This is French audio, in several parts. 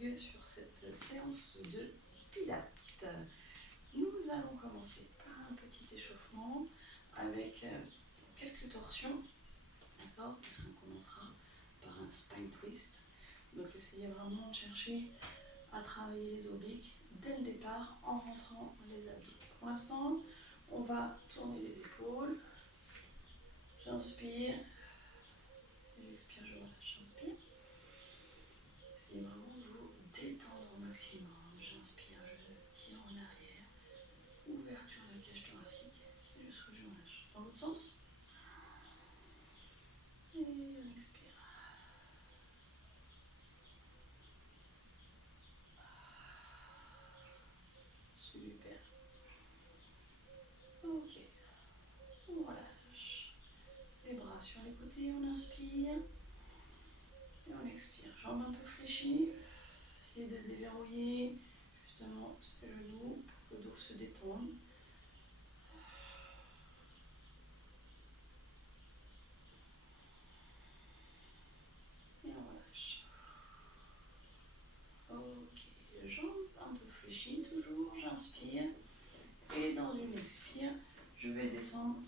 Georg sur cette séance de pilates. Nous allons commencer par un petit échauffement avec quelques torsions, d'accord? Parce qu'on commencera par un spine twist. Donc essayez vraiment de chercher à travailler les obliques dès le départ en rentrant les abdos. Pour l'instant, on va tourner les épaules. J'inspire. J'expire, je relâche. J'inspire. Essayez vraiment de vous détendre au maximum. J'inspire, je tire en arrière. Ouverture de la cage thoracique. Et jusqu'où je relâche. Dans l'autre sens. Et on expire. Super. Ok. On relâche. Les bras sur les côtés, on inspire. Et on expire. Jambes un peu fléchies. Essayez de déverrouiller justement le genou pour que le dos se détende. Et on relâche. Ok. Jambes un peu fléchies toujours. J'inspire. Et dans une expire, je vais descendre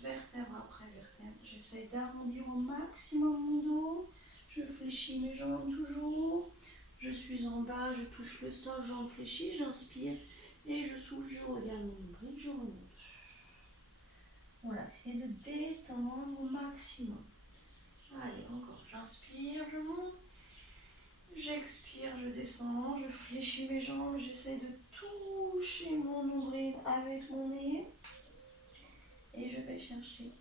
vertèbre après vertèbre. J'essaie d'arrondir au maximum mon dos. Je fléchis mes jambes toujours. Je suis en bas, je touche le sol, jambes fléchies, j'inspire. Et je souffle, je regarde mon nombril, je remonte. Voilà, essayez de détendre au maximum. Allez, encore, j'inspire, je monte. J'expire, je descends, je fléchis mes jambes, j'essaie de toucher mon nombril avec mon nez. Et je vais chercher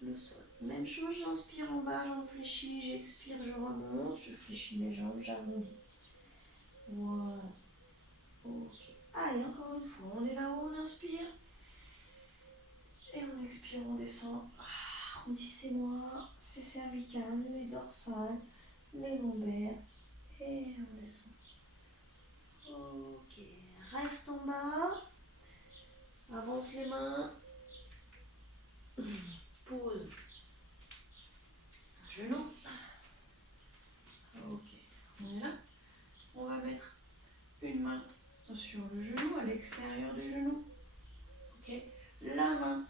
le sol. Même chose, j'inspire en bas, jambes fléchies, j'expire, je remonte, je fléchis mes jambes, j'arrondis. Voilà. Ok. Allez, encore une fois, on est là-haut, on inspire. Et on expire, on descend. Arrondissez-moi, c'est cervical, les dorsales, les lombaires. Et on descend. Ok. Reste en bas. Avance les mains. Pose. Genou. Ok. On est là. On va mettre une main sur le genou, à l'extérieur du genou. Ok. La main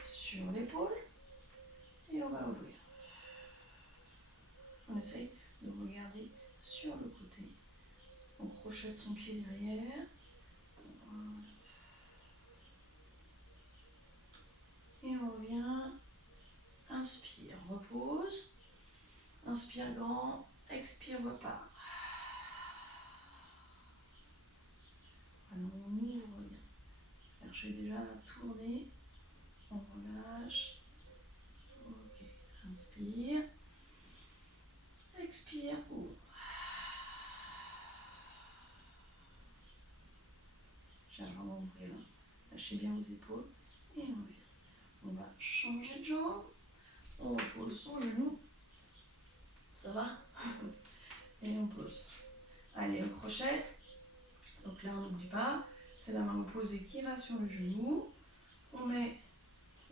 sur l'épaule. Et on va ouvrir. On essaye de regarder sur le côté. On crochette son pied derrière. Voilà. Et on revient. Inspire, repose. Inspire grand. Expire, repart. Alors on ouvre bien. Cherchez déjà à tourner. On relâche. Ok. Inspire. Expire, ouvre. J'arrive à ouvrir. Lâchez bien vos épaules. Et on revient. On va changer de jambe. On pose son genou. Ça va? Et on pose. Allez, on crochette. Donc là, on n'oublie pas. C'est la main opposée qui va sur le genou. On met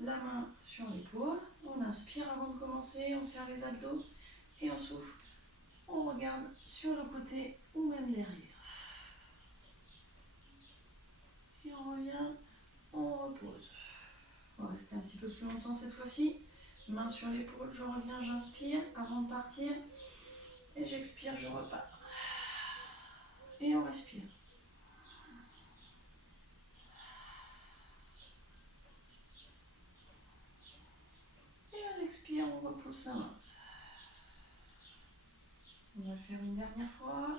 la main sur l'épaule. On inspire avant de commencer. On serre les abdos. Et on souffle. On regarde sur le côté ou même derrière. Et on revient. On repose. On va rester un petit peu plus longtemps cette fois-ci. Main sur l'épaule, je reviens, j'inspire avant de partir. Et j'expire, je repars. Et on respire. Et on expire, on repousse sa main. On va le faire une dernière fois.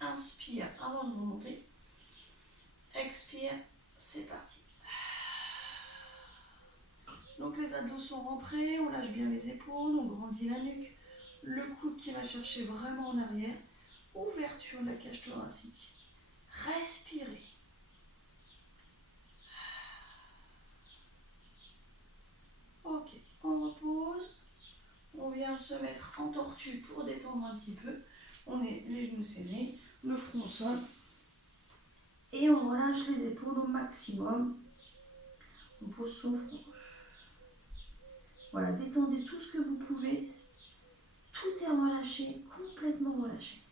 Inspire avant de remonter. Expire, c'est parti. Donc les abdos sont rentrés, on lâche bien les épaules, on grandit la nuque. Le coude qui va chercher vraiment en arrière. Ouverture de la cage thoracique. Respirez. Ok, on repose. On vient se mettre en tortue pour détendre un petit peu. On est les genoux serrés, le front au sol. Et on relâche les épaules au maximum. On pose son front. Voilà, détendez tout ce que vous pouvez. Tout est relâché, complètement relâché.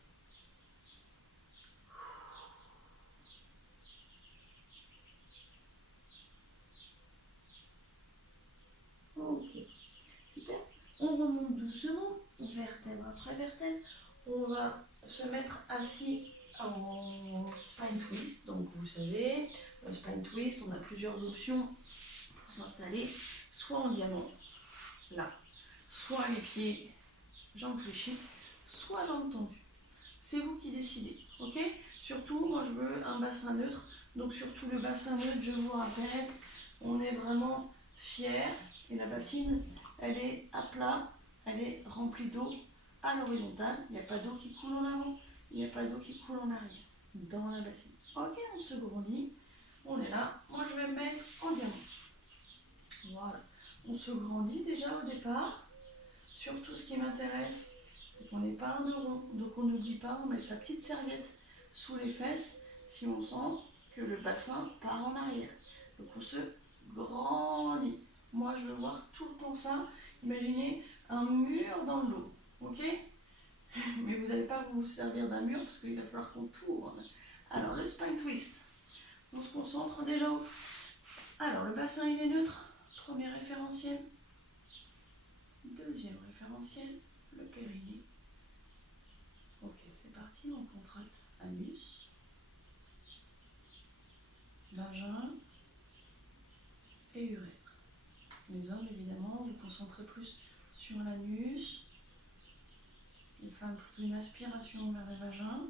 doucement, vertèbre après vertèbre. On va se mettre assis en spine twist. Donc vous savez, le spine twist, on a plusieurs options pour s'installer, soit en diamant, là, soit les pieds, jambes fléchies, soit jambes tendues. C'est vous qui décidez, ok? Surtout, moi je veux un bassin neutre. Donc surtout le bassin neutre, je vous rappelle, on est vraiment fiers. Et la bassine, elle est à plat, elle est remplie d'eau à l'horizontale. Il n'y a pas d'eau qui coule en avant, il n'y a pas d'eau qui coule en arrière dans la bassine. Ok, on se grandit, on est là. Moi je vais me mettre en diamant. Voilà, on se grandit déjà au départ. Surtout ce qui m'intéresse, c'est qu'on n'est pas un nœud rond. Donc on n'oublie pas, on met sa petite serviette sous les fesses si on sent que le bassin part en arrière. Donc on se grandit. Moi je veux voir tout le temps ça. Imaginez un mur dans l'eau, ok? Mais vous n'allez pas vous servir d'un mur parce qu'il va falloir qu'on tourne. Alors le spine twist, on se concentre déjà au... Alors le bassin il est neutre, premier référentiel. Deuxième référentiel, le périnée. Ok, c'est parti, on contracte anus, vagin et urètre. Les hommes, évidemment, vous concentrez plus sur l'anus. Les femmes, plutôt une aspiration vers le vagin.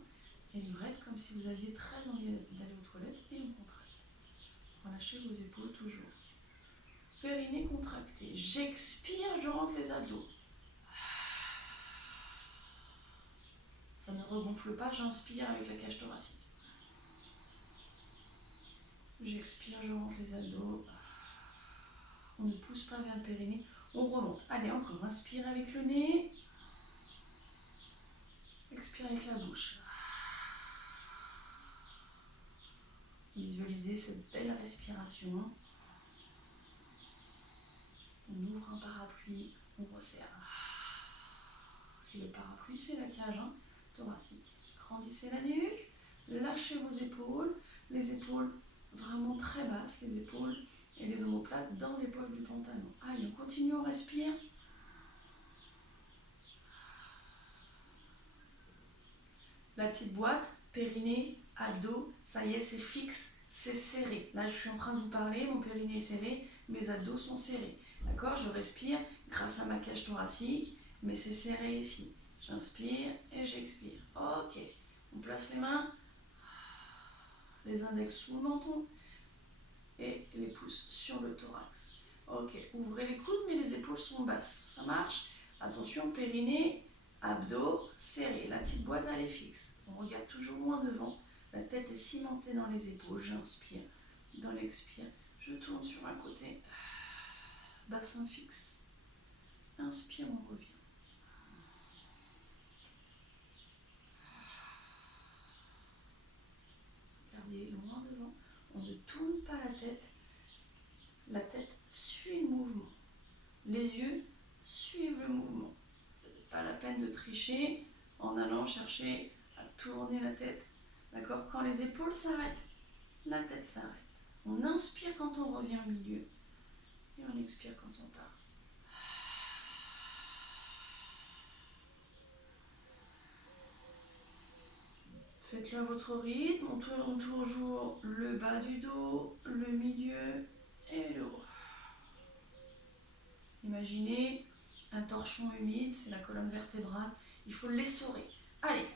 Et l'urètre, comme si vous aviez très envie d'aller aux toilettes. Et on contracte. Relâchez vos épaules toujours. Périnée contracté. J'expire, je rentre les abdos. Ça ne regonfle pas, j'inspire avec la cage thoracique. J'expire, je rentre les abdos. On ne pousse pas vers le périnée, on remonte. Allez, encore, inspire avec le nez. Expire avec la bouche. Visualisez cette belle respiration. On ouvre un parapluie, on resserre. Et le parapluie, c'est la cage thoracique. Grandissez la nuque, lâchez vos épaules. Les épaules vraiment très basses, les épaules et les omoplates dans les poches du pantalon. Allez, on continue, on respire. La petite boîte, périnée, abdos, ça y est, c'est fixe, c'est serré. Là, je suis en train de vous parler, mon périnée est serré, mes abdos sont serrés. D'accord? Je respire grâce à ma cage thoracique, mais c'est serré ici. J'inspire et j'expire. Ok, on place les mains, les index sous le menton et les pouces sur le thorax. Ok, ouvrez les coudes, mais les épaules sont basses. Ça marche? Attention, périnée, abdos serrés. La petite boîte, elle est fixe. On regarde toujours loin devant. La tête est cimentée dans les épaules. J'inspire. Dans l'expire, je tourne sur un côté. Bassin fixe. Inspire, on revient. Regardez loin devant. On ne tourne pas la tête. La tête suit le mouvement. Les yeux suivent le mouvement. Ce n'est pas la peine de tricher en allant chercher à tourner la tête. D'accord? Quand les épaules s'arrêtent, la tête s'arrête. On inspire quand on revient au milieu et on expire quand on part. Faites-le à votre rythme. On tourne toujours le bas du dos, le milieu et le haut. Imaginez un torchon humide, c'est la colonne vertébrale. Il faut l'essorer. Allez.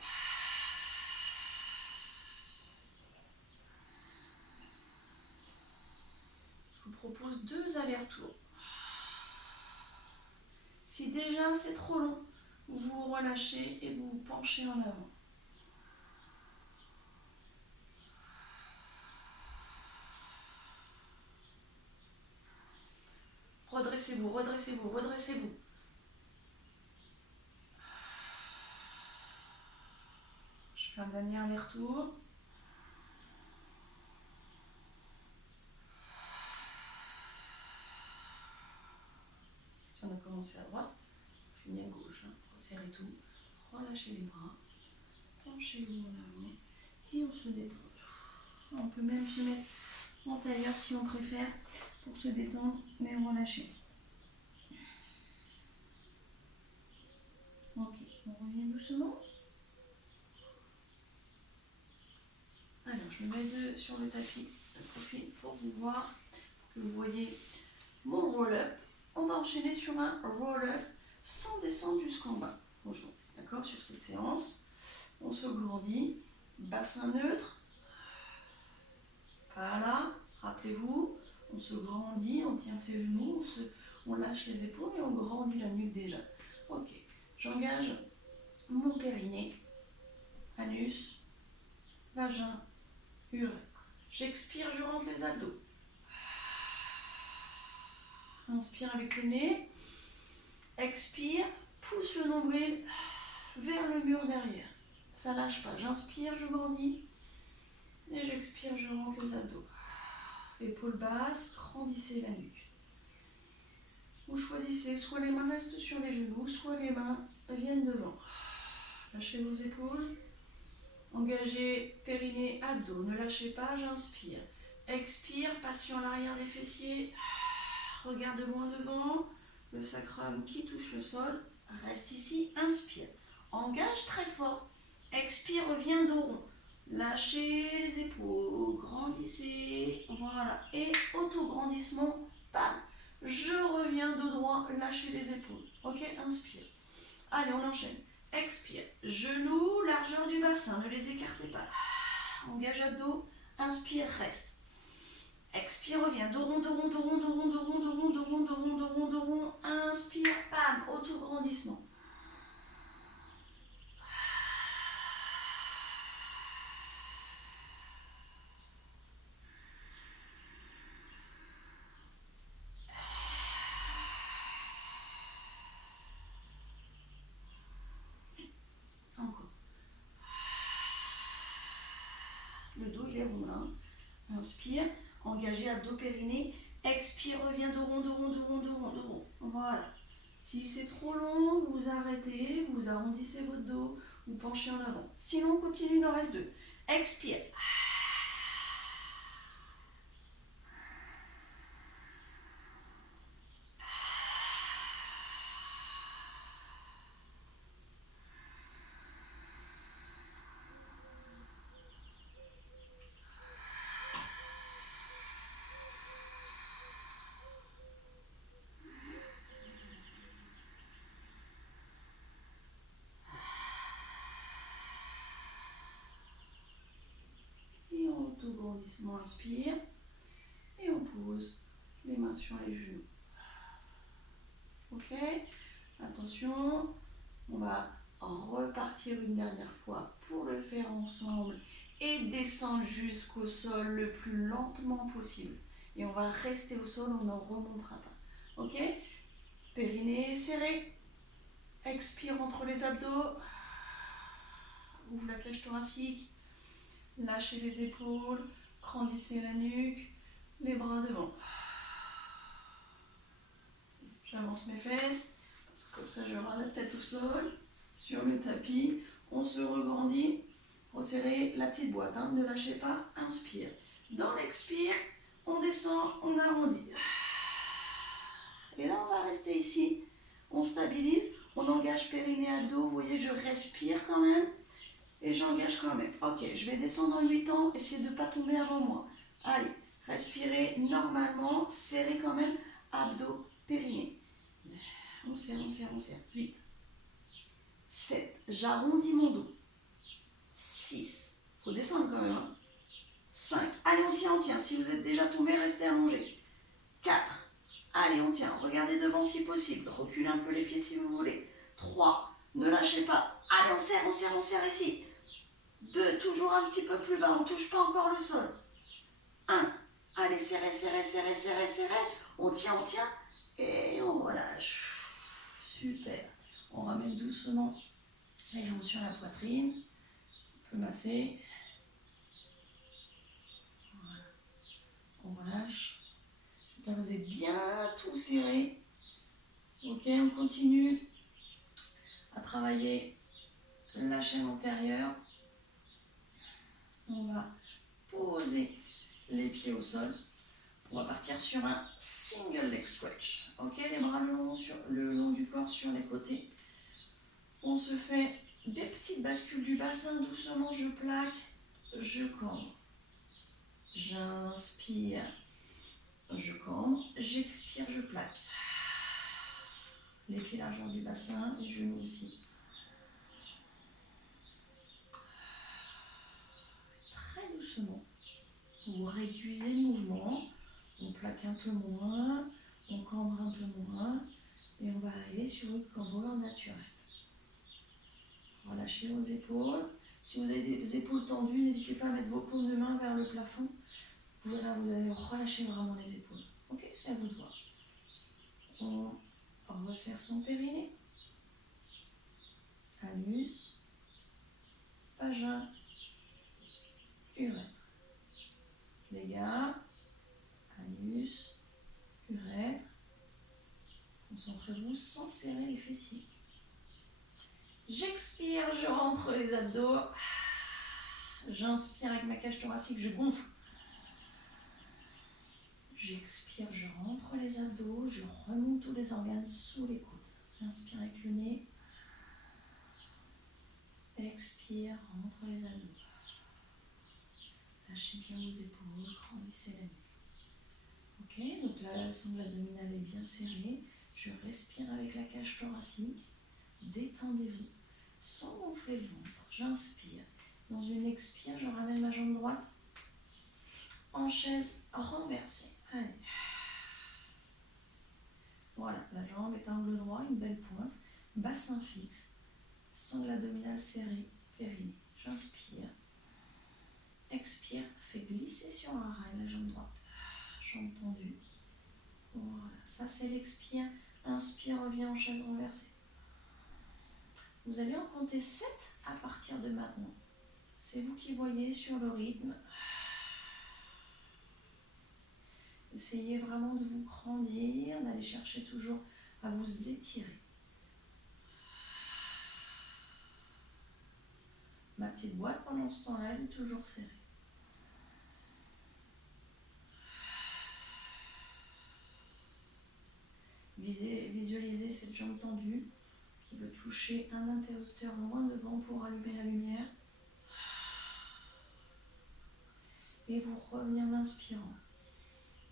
Je vous propose 2 allers-retours. Si déjà c'est trop long, vous relâchez et vous vous penchez en avant. Redressez-vous, redressez-vous, redressez-vous. Je fais un dernier aller-retour. Si on a commencé à droite, on finit à gauche. Resserrez tout, relâchez les bras, penchez-vous en avant et on se détend. On peut même se mettre en tailleur si on préfère pour se détendre, mais relâcher. On revient doucement. Alors, je me mets sur le tapis de profil pour vous voir, pour que vous voyez mon roll-up. On va enchaîner sur un roll-up sans descendre jusqu'en bas aujourd'hui. D'accord? Sur cette séance, on se grandit, bassin neutre. Voilà, rappelez-vous, on se grandit, on tient ses genoux, on lâche les épaules et on grandit la nuque déjà. Ok, j'engage mon périnée, anus, vagin, urètre. J'expire, je rentre les abdos. Inspire avec le nez. Expire, pousse le nombril vers le mur derrière. Ça lâche pas. J'inspire, je grandis. Et j'expire, je rentre les abdos. Épaules basses, grandissez la nuque. Vous choisissez, soit les mains restent sur les genoux, soit les mains viennent devant. Lâchez vos épaules. Engagez périnée, abdos. Ne lâchez pas, j'inspire. Expire, passion à l'arrière des fessiers. Regarde loin devant. Le sacrum qui touche le sol. Reste ici, inspire. Engage très fort. Expire, reviens dos rond. Lâchez les épaules, grandissez. Voilà. Et auto-grandissement, bam. Je reviens dos droit, lâchez les épaules. Ok, inspire. Allez, on enchaîne. Expire. Genoux, largeur du bassin, ne les écartez pas. Engage abdos, inspire, reste. Expire, reviens. Dos rond, dos rond, dos rond, dos rond, dos rond, dos rond, dos rond, dos rond, dos rond, dos rond. Inspire, bam, auto-grandissement. Encore. Le dos, il est rond là. Inspire, engagez abdos périnée. Expire, reviens dos rond, dos rond, dos rond, dos rond, dos rond. Voilà. Si c'est trop long, vous arrêtez, vous arrondissez votre dos, vous penchez en avant. Sinon, on continue, il en reste 2. Expire. Et en auto-grandissement, inspire. Et on pose les mains sur les genoux. Ok? Attention, on va repartir une dernière fois pour le faire ensemble et descendre jusqu'au sol le plus lentement possible. Et on va rester au sol, on ne remontera pas. Ok? Périnée serré. Expire entre les abdos. Ouvre la cage thoracique. Lâchez les épaules. Grandissez la nuque. Les bras devant. J'avance mes fesses. Parce que comme ça, j'aurai la tête au sol. Sur le tapis. On se regrandit. Resserrez la petite boîte. Hein. Ne lâchez pas. Inspire. Dans l'expire, on descend, on arrondit. Et là, on va rester ici. On stabilise. On engage périnée, abdos. Vous voyez, je respire quand même. Et j'engage quand même. Ok, je vais descendre en 8 ans. Essayez de ne pas tomber avant moi. Allez, respirez normalement. Serrez quand même. Abdos, périnée. On serre, on serre, on serre. 8. 7. J'arrondis mon dos. 6. Faut descendre quand même. Hein. 5. Allez, on tient, on tient. Si vous êtes déjà tombé, restez allongé. 4. Allez, on tient. Regardez devant si possible. Reculez un peu les pieds si vous voulez. 3. Ne lâchez pas. Allez, on serre, on serre, on serre ici. 2. Toujours un petit peu plus bas. On ne touche pas encore le sol. 1. Allez, serrez, serrez, serrez, serrez, serrez. On tient, on tient. Et on relâche. Super. On ramène doucement les jambes sur la poitrine. On peut masser. Voilà. On relâche. Là, vous avez bien tout serré. Ok, on continue à travailler la chaîne antérieure. On va poser les pieds au sol. On va partir sur un single leg stretch. Ok, les bras le long du corps sur les côtés. On se fait des petites bascules du bassin, doucement, je plaque, je cambre. J'inspire, je cambre, j'expire, je plaque. Les pieds largeur du bassin, les genoux aussi. Très doucement, vous réduisez le mouvement, on plaque un peu moins, on cambre un peu moins, et on va arriver sur une cambrure naturelle. Relâchez vos épaules. Si vous avez des épaules tendues, n'hésitez pas à mettre vos paumes de main vers le plafond. Voilà, vous allez relâcher vraiment les épaules. Ok, c'est à vous de voir. On resserre son périnée. Anus, vagin, urètre. Les gars, anus, urètre. Concentrez-vous sans serrer les fessiers. J'expire, je rentre les abdos. J'inspire avec ma cage thoracique, je gonfle. J'expire, je rentre les abdos, je remonte tous les organes sous les côtes. Inspire avec le nez. Expire, rentre les abdos. Lâchez bien vos épaules, grandissez la nuque. Ok, donc là, la sangle abdominale est bien serrée. Je respire avec la cage thoracique. Détendez-vous, sans gonfler le ventre. J'inspire. Dans une expire, je ramène ma jambe droite en chaise renversée. Allez. Voilà, la jambe est à angle droit, une belle pointe. Bassin fixe, sangle abdominale serrée, périnée. J'inspire. Expire, fais glisser sur un rail la jambe droite. Jambe tendue. Voilà, ça c'est l'expire. Inspire, reviens en chaise renversée. Vous allez en compter 7 à partir de maintenant. C'est vous qui voyez sur le rythme. Essayez vraiment de vous grandir, d'aller chercher toujours à vous étirer. Ma petite boîte, pendant ce temps-là, elle est toujours serrée. Visualisez cette jambe tendue qui veut toucher un interrupteur loin devant pour allumer la lumière. Et vous revenez en inspirant.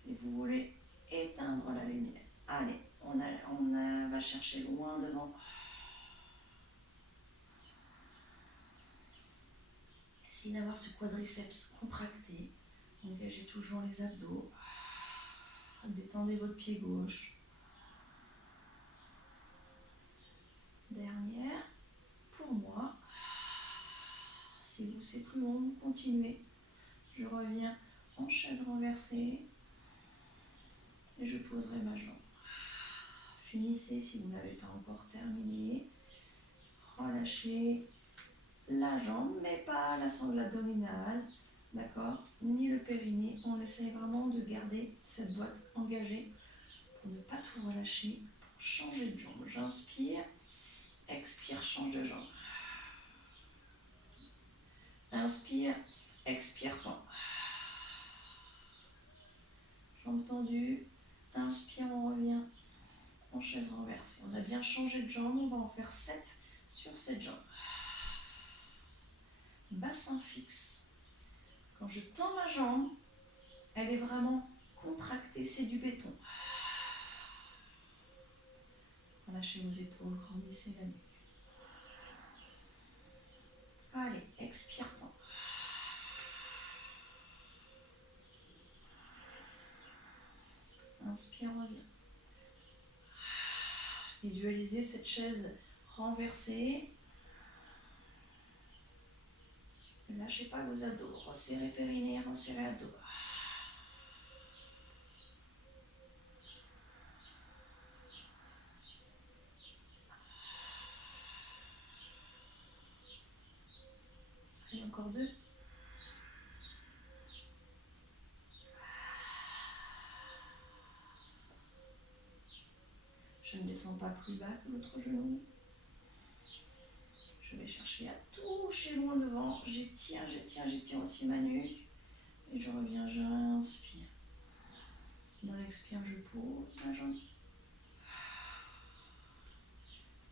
Et vous voulez éteindre la lumière. Allez, on va chercher loin devant. Essayez d'avoir ce quadriceps contracté. Engagez toujours les abdos. Détendez votre pied gauche. Dernière. Pour moi. Si vous c'est plus long, vous continuez. Je reviens en chaise renversée. Et je poserai ma jambe. Finissez si vous n'avez pas encore terminé. Relâchez la jambe, mais pas la sangle abdominale, d'accord, ni le périnée. On essaye vraiment de garder cette boîte engagée pour ne pas tout relâcher, pour changer de jambe. J'inspire, expire, change de jambe. Inspire, expire, tend. Jambe tendue, inspire, on revient en chaise renversée. On a bien changé de jambe, on va en faire 7 sur cette jambe. Bassin fixe. Quand je tends ma jambe, elle est vraiment contractée, c'est du béton. Relâchez vos épaules, grandissez la nuque. Allez, expire, tend. Inspire, revient. Visualisez cette chaise renversée. Ne lâchez pas vos abdos. Resserrez périnée, resserrez abdos. Allez, encore 2. Je ne descends pas plus bas que l'autre genou. Je vais chercher à toucher loin devant. J'étire aussi ma nuque. Et je reviens, j'inspire. Dans l'expire, je pose ma jambe.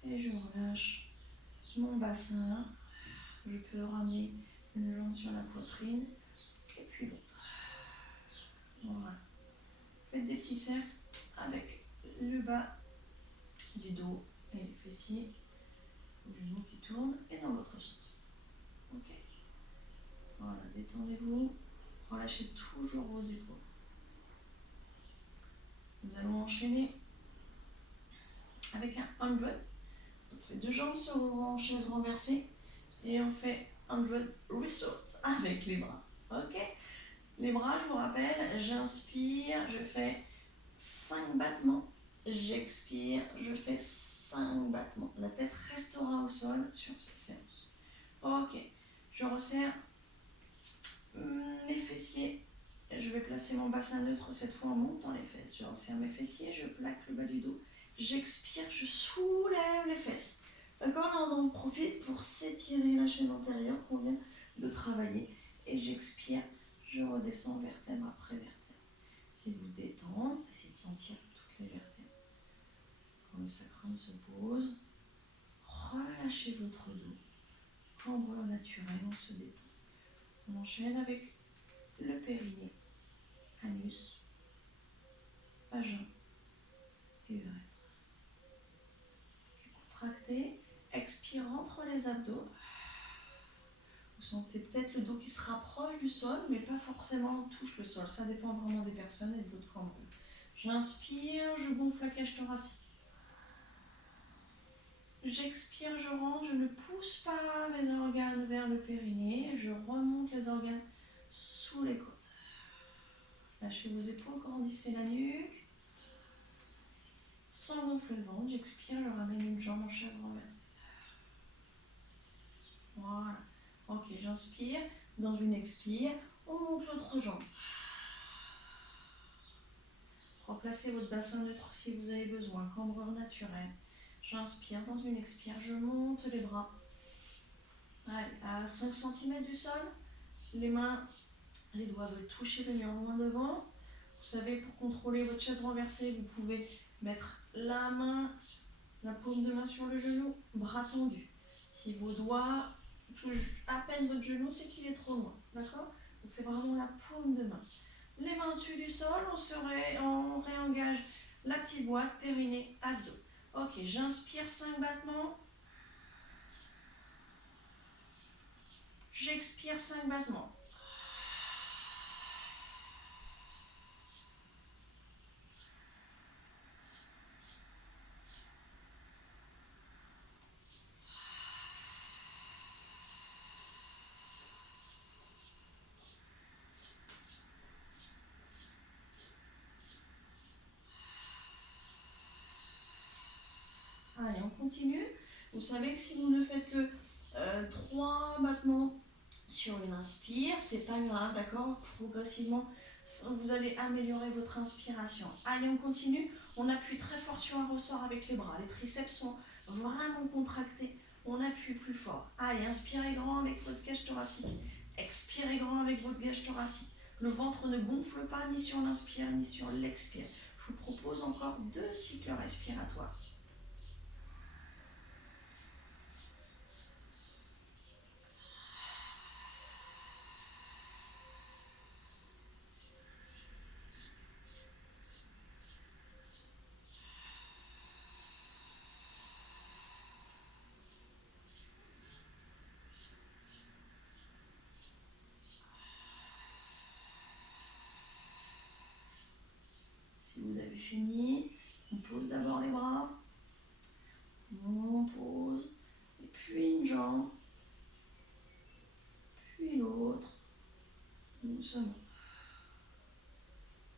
Et je relâche mon bassin. Je peux ramener une jambe sur la poitrine et puis l'autre. Voilà. Faites des petits cercles avec le bas du dos et les fessiers, les genoux qui tournent et dans l'autre sens. Ok. Voilà, détendez-vous, relâchez toujours vos épaules. Nous allons enchaîner avec un 100. On fait 2 jambes sur vos chaises renversées et on fait 100 ressorts avec les bras. Ok. Les bras, je vous rappelle, j'inspire, je fais 5 battements. J'expire, je fais 5 battements. La tête restera au sol sur cette séance. Ok, je resserre mes fessiers. Je vais placer mon bassin neutre cette fois en montant les fesses. Je resserre mes fessiers, je plaque le bas du dos. J'expire, je soulève les fesses. D'accord, là on en profite pour s'étirer la chaîne antérieure qu'on vient de travailler. Et j'expire, je redescends vertèbre après vertèbre. Essayez de vous détendre, essayez de sentir toutes les vertèbres. Quand le sacrum se pose, relâchez votre dos. Cambrure naturelle, on se détend. On enchaîne avec le périnée, anus, vagin et urètre. Contractez, expire entre les abdos. Vous sentez peut-être le dos qui se rapproche du sol, mais pas forcément touche le sol. Ça dépend vraiment des personnes et de votre cambrure. J'inspire, je gonfle la cage thoracique. J'expire, je rentre, je ne pousse pas mes organes vers le périnée. Je remonte les organes sous les côtes. Lâchez vos épaules, grandissez la nuque. Sans gonfler le ventre, j'expire, je ramène une jambe en chaise renversée. Voilà. Ok, j'inspire. Dans une expire, on monte l'autre jambe. Replacez votre bassin neutre si vous avez besoin. Cambrure naturelle. J'inspire. Dans une expire, je monte les bras. Allez, à 5 cm du sol. Les mains, les doigts veulent toucher le mur loin devant. Vous savez, pour contrôler votre chaise renversée, vous pouvez mettre la main, la paume de main sur le genou, bras tendu. Si vos doigts touchent à peine votre genou, c'est qu'il est trop loin. D'accord? Donc c'est vraiment la paume de main. Les mains au-dessus du sol, on réengage la petite boîte, périnée, abdos. Ok, j'inspire 5 battements. J'expire 5 battements. Allez, on continue. Vous savez que si vous ne faites que 3 battements sur une inspire, c'est pas grave, d'accord? Progressivement, vous allez améliorer votre inspiration. Allez, on continue. On appuie très fort sur un ressort avec les bras. Les triceps sont vraiment contractés. On appuie plus fort. Allez, inspirez grand avec votre cage thoracique. Expirez grand avec votre cage thoracique. Le ventre ne gonfle pas ni sur l'inspire ni sur l'expire. Je vous propose encore 2 cycles respiratoires. Si vous avez fini, on pose d'abord les bras, on pose, et puis une jambe, puis l'autre, doucement.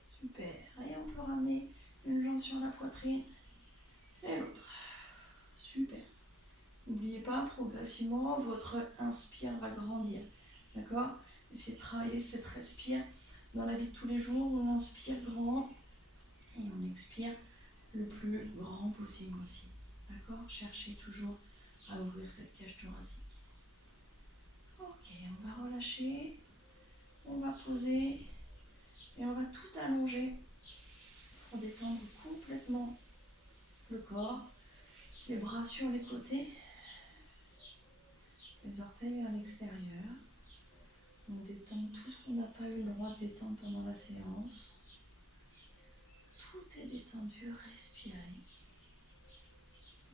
Super. Et on peut ramener une jambe sur la poitrine et l'autre. Super. N'oubliez pas, progressivement, votre inspire va grandir. D'accord? Essayez de travailler cette respire dans la vie de tous les jours. On inspire grand et on expire le plus grand possible aussi. D'accord? Cherchez toujours à ouvrir cette cage thoracique. Ok, on va relâcher. On va poser et on va tout allonger pour détendre complètement le corps. Les bras sur les côtés. Les orteils vers l'extérieur. On détend tout ce qu'on n'a pas eu le droit de détendre pendant la séance. Tout est détendu, respirez.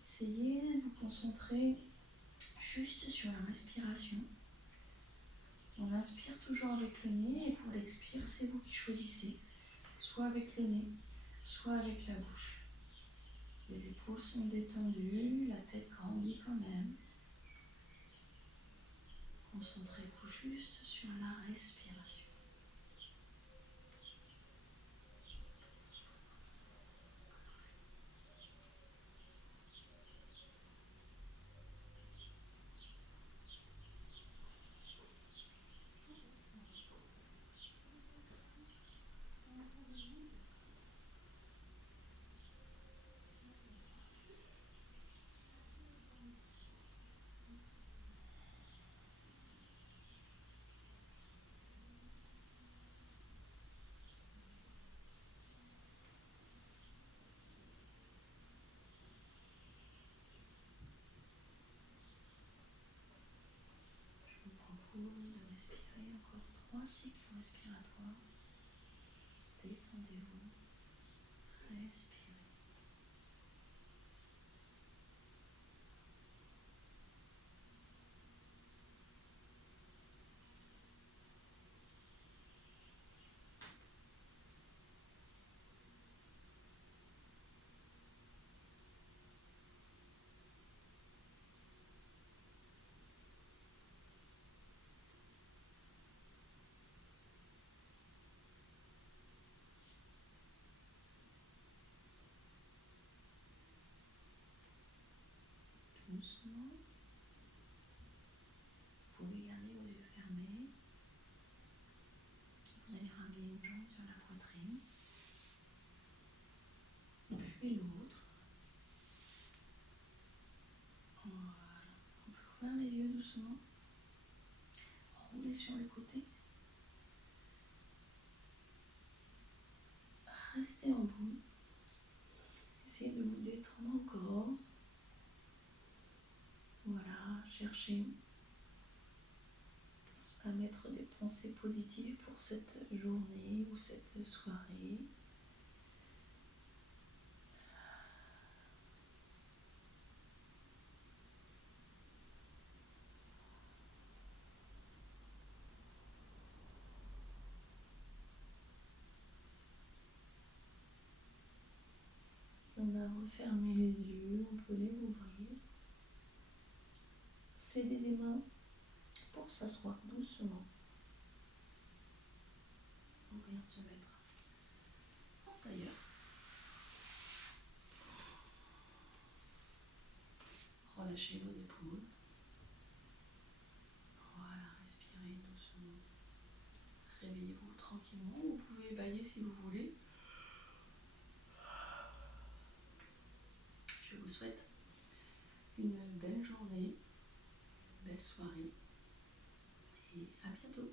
Essayez de vous concentrer juste sur la respiration. On inspire toujours avec le nez et pour l'expire, c'est vous qui choisissez. Soit avec le nez, soit avec la bouche. Les épaules sont détendues, la tête grandit quand même. Concentrez-vous juste sur la respiration. Je vous propose de respirer encore 3 cycles respiratoires. Détendez-vous, respirez. Doucement. Vous pouvez garder vos yeux fermés. Vous allez ramener une jambe sur la poitrine. Puis l'autre. Voilà. On peut ouvrir les yeux doucement. Rouler sur le côté. Restez en boule. Essayez de vous détendre encore. Voilà, cherchez à mettre des pensées positives pour cette journée ou cette soirée. Si on a refermé les yeux, on peut les ouvrir. Cédez des mains pour s'asseoir doucement. On vient de se mettre en tailleur. Relâchez vos épaules. Voilà, respirez doucement. Réveillez-vous tranquillement. Vous pouvez bâiller si vous voulez. Je vous souhaite une belle journée, une belle soirée et à bientôt.